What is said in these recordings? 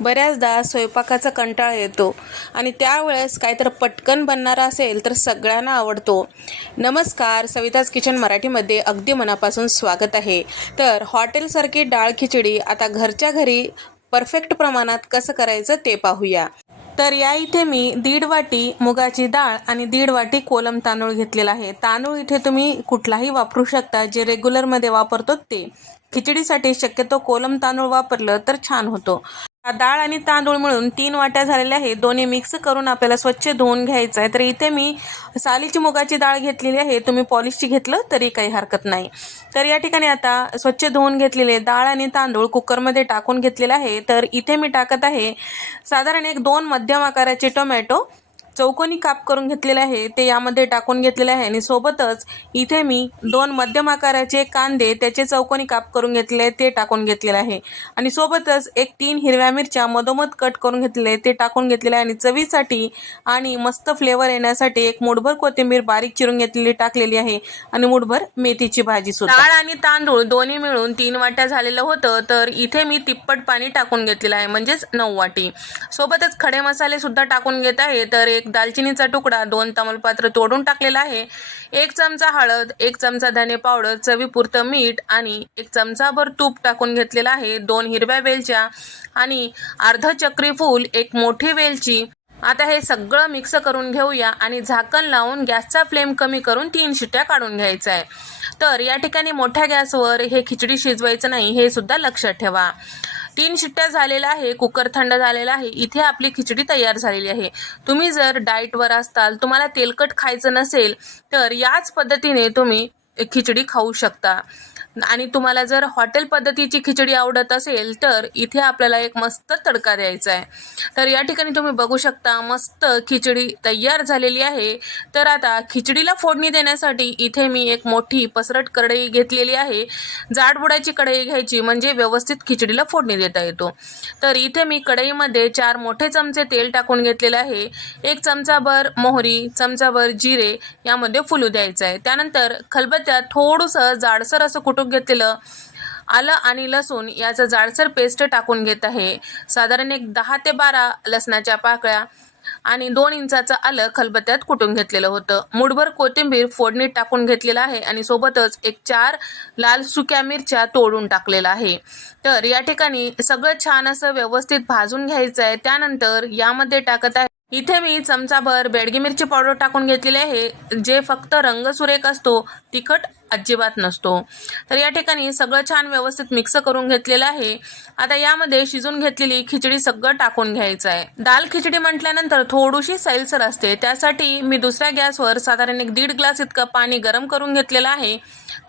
बऱ्याचदा स्वयंपाकाचा कंटाळा येतो आणि त्यावेळेस काहीतरी पटकन बनणारा असेल तर सगळ्यांना आवडतो. नमस्कार सविताज किचन मराठीमध्ये अगदी मनापासून स्वागत आहे. तर हॉटेलसारखी डाळ खिचडी आता घरच्या घरी परफेक्ट प्रमाणात कसं करायचं ते पाहूया. तर या इथे मी दीड वाटी मुगाची डाळ आणि दीड वाटी कोलम तांदूळ घेतलेला आहे. तांदूळ इथे तुम्ही कुठलाही वापरू शकता जे रेग्युलरमध्ये वापरतो ते. खिचडीसाठी शक्यतो कोलम तांदूळ वापरलं तर छान होतो. डाळ आणि तांदूळ मिळून तीन वाट्या झालेल्या आहे दोन्ही मिक्स करून आपल्याला स्वच्छ धुवून घ्यायचं आहे. तर इथे मी सालीची मुगाची डाळ घेतलेली आहे. तुम्ही पॉलिशची घेतलं तरी काही हरकत नाही. तर या ठिकाणी आता स्वच्छ धुवून घेतलेले डाळ आणि तांदूळ कुकरमध्ये टाकून घेतलेले आहे. तर इथे मी टाकत आहे साधारण एक दोन मध्यम आकाराचे टोमॅटो. चौकोनी काप करून घेतलेले आहे ते यामध्ये टाकून घेतलेले आहे. आणि सोबतच इथे मी दोन मध्यम आकाराचे कांदे त्याचे चौकोनी काप करून घेतलेले आहे ते टाकून घेतलेले आहे. आणि सोबतच एक तीन हिरव्या मिरच्या मधोमध कट करून घेतलेले आहे ते टाकून घेतलेले आहे. आणि चवीसाठी आणि मस्त फ्लेवर येण्यासाठी एक मुठभर कोथिंबीर बारीक चिरून घेतलेली टाकलेली आहे. आणि मुठभर मेथीची भाजी सुद्धा. डाळ आणि तांदूळ दोन्ही मिळून तीन वाट्या झालेलं होतं तर इथे मी तिप्पट पाणी टाकून घेतलेलं आहे म्हणजेच नऊ वाटी. सोबतच खडे मसाले सुद्धा टाकून घेत आहे तर एक दालचिनीचा तुकडा दोन तमलपात्र तोडून टाकलेला आहे. एक चमचा हळद एक चमचा धने पावडर चवीपुरतं मीठ आणि एक चमचाभर तूप टाकून घेतलेला आहे. दोन हिरव्या वेलच्या आणि अर्ध चक्री फूल एक मोठी वेलची. आता हे सगळं मिक्स करून घेऊया आणि झाकण लावून गॅसचा फ्लेम कमी करून तीन शिट्ट्या काढून घ्यायचा आहे. तर या ठिकाणी मोठ्या गॅसवर हे खिचडी शिजवायचं नाही हे सुद्धा लक्षात ठेवा. तीन शिट्ट्या झालेल्या आहे कुकर थंड झालेला आहे इथे आपली खिचडी तयार झालेली आहे. तुम्ही जर डाएटवर असताल तुम्हाला तेलकट खायचं नसेल तर याच पद्धतीने तुम्ही खिचडी खाऊ शकता. आणि तुम्हाला जर हॉटेल पद्धतीची खिचडी आवडत असेल तर इथे आपल्याला एक मस्त तडका द्यायचा आहे. तर या ठिकाणी तुम्ही बघू शकता मस्त खिचडी तयार झालेली आहे. तर आता खिचडीला फोडणी देण्यासाठी इथे मी एक मोठी पसरट कढई घेतलेली आहे. जाडबुडाची कढई घ्यायची म्हणजे व्यवस्थित खिचडीला फोडणी देता येतो. तर इथे मी कढईमध्ये चार मोठे चमचे तेल टाकून घेतलेले आहे. एक चमचाभर मोहरी चमचाभर जिरे यामध्ये फुलू द्यायचं आहे. त्यानंतर खलबत्त्यात थोडंसं जाडसर असं कुटून घेतलेलं आलं आणि लसूण याचं जाडसर पेस्ट टाकून घेत आहे. साधारण एक दहा ते बारा लसणाच्या पाकळ्या आणि दोन इंचाचं आलं खलबत्त्यात कुटून घेतलेलं होतं. मुठभर कोथिंबीर फोडणीत टाकून घेतलेलं आहे आणि सोबतच एक चार लाल सुक्या मिरच्या तोडून टाकलेला आहे. तर या ठिकाणी सगळं छान असं व्यवस्थित भाजून घ्यायचं आहे. त्यानंतर यामध्ये टाकत आहे. इथे मी चमचाभर बेडगी मिरची पावडर टाकून घेतलेली आहे. जे फक्त रंगसुरेख असतो तिखट अजिबात नसतो. तर या ठिकाणी सगळं छान व्यवस्थित मिक्स करून घेतलेलं आहे. आता यामध्ये शिजून घेतलेली खिचडी सगळं टाकून घ्यायचं आहे. दाल खिचडी म्हटल्यानंतर थोडीशी सैलसर असते. त्यासाठी मी दुसऱ्या गॅसवर साधारण एक दीड ग्लास इतकं पाणी गरम करून घेतलेलं आहे.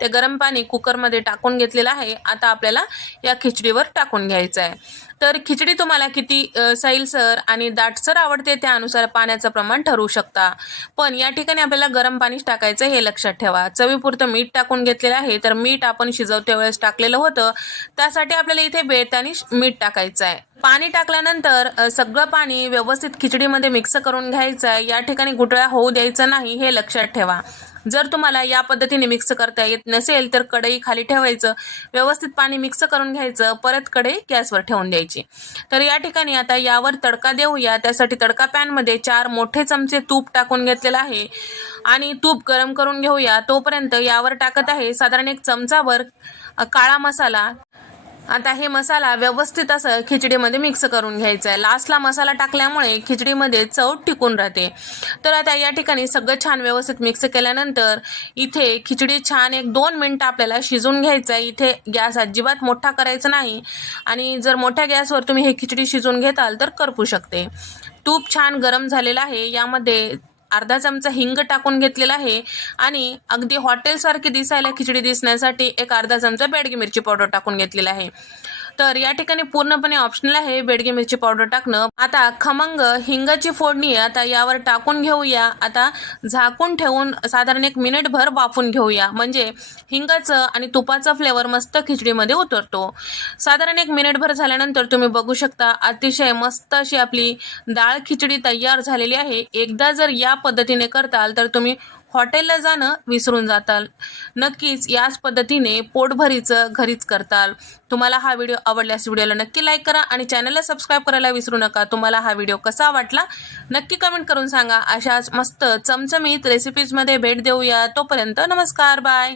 ते गरम पाणी कुकरमध्ये टाकून घेतलेलं आहे. आता आपल्याला या खिचडीवर टाकून घ्यायचं आहे. तर खिचडी तुम्हाला किती सैलसर आणि दाटसर आवडते त्यानुसार पाण्याचं प्रमाण ठरवू शकता. पण या ठिकाणी आपल्याला गरम पाणीच टाकायचं हे लक्षात ठेवा. चवीपुरतं मीठ मीठ टाकून घेतलेलं आहे. तर मीठ आपण शिजवते वेळेस टाकलेलं होतं. त्यासाठी आपल्याला इथे बेळतानी मीठ टाकायचं आहे. पाणी टाकल्यानंतर सगळं पाणी व्यवस्थित खिचडीमध्ये मिक्स करून घ्यायचं आहे. या ठिकाणी गुटळ्या होऊ द्यायचं नाही हे लक्षात ठेवा. जर तुम्हाला या पद्धतीने मिक्स करता येत नसेल तर कढई खाली ठेवायचं व्यवस्थित पाणी मिक्स करून घ्यायचं परत कढई गॅसवर ठेवून द्यायची. तर या ठिकाणी आता यावर तडका देऊया. त्यासाठी तडका पॅनमध्ये चार मोठे चमचे तूप टाकून घेतलेलं आहे. आणि तूप गरम करून घेऊया. तोपर्यंत यावर टाकत आहे साधारण एक चमचावर काळा मसाला. आता हे मसाला व्यवस्थित असं खिचडीमध्ये मिक्स करून घ्यायचं आहे लास्टला मसाला टाकल्यामुळे खिचडीमध्ये चव टिकून राहते. तर आता या ठिकाणी सगळं छान व्यवस्थित मिक्स केल्यानंतर इथे खिचडी छान एक दोन मिनटं आपल्याला शिजून घ्यायचं आहे इथे गॅस अजिबात मोठा करायचा नाही. आणि जर मोठ्या गॅसवर तुम्ही हे खिचडी शिजून घेताल तर करपू शकते. तूप छान गरम झालेलं आहे. यामध्ये अर्धा चमचा हिंग टाकून घेतलेला आहे. आणि अगदी हॉटेलसारखी दिसायला खिचडी दिसण्यासाठी एक अर्धा चमचा बेडगी मिरची पावडर टाकून घेतलेला आहे. तर या ठिकाणी पूर्णपणे ऑप्शनल आहे. बेडगी मिरची पावडर टाकणं. आता खमंग हिंगाची फोडणी आता यावर टाकून घेऊया. आता झाकून ठेवून साधारण एक मिनिटभर वाफून घेऊया. म्हणजे हिंगाचं आणि तुपाचा फ्लेवर मस्त खिचडीमध्ये उतरतो. साधारण एक मिनिटभर झाल्यानंतर तुम्ही बघू शकता अतिशय मस्त अशी आपली डाळ खिचडी तयार झालेली आहे. एकदा जर या पद्धतीने करताल तर तुम्ही हॉटेलला जाणं विसरून जाताल. नक्कीच याच पद्धतीने पोटभरीचं घरीच करताल. तुम्हाला हा व्हिडिओ आवडल्यास व्हिडिओला नक्की लाईक करा आणि चॅनलला सबस्क्राईब करायला विसरू नका. तुम्हाला हा व्हिडिओ कसा वाटला नक्की कमेंट करून सांगा. अशाच मस्त चमचमीत रेसिपीजमध्ये भेट देऊया. तोपर्यंत नमस्कार बाय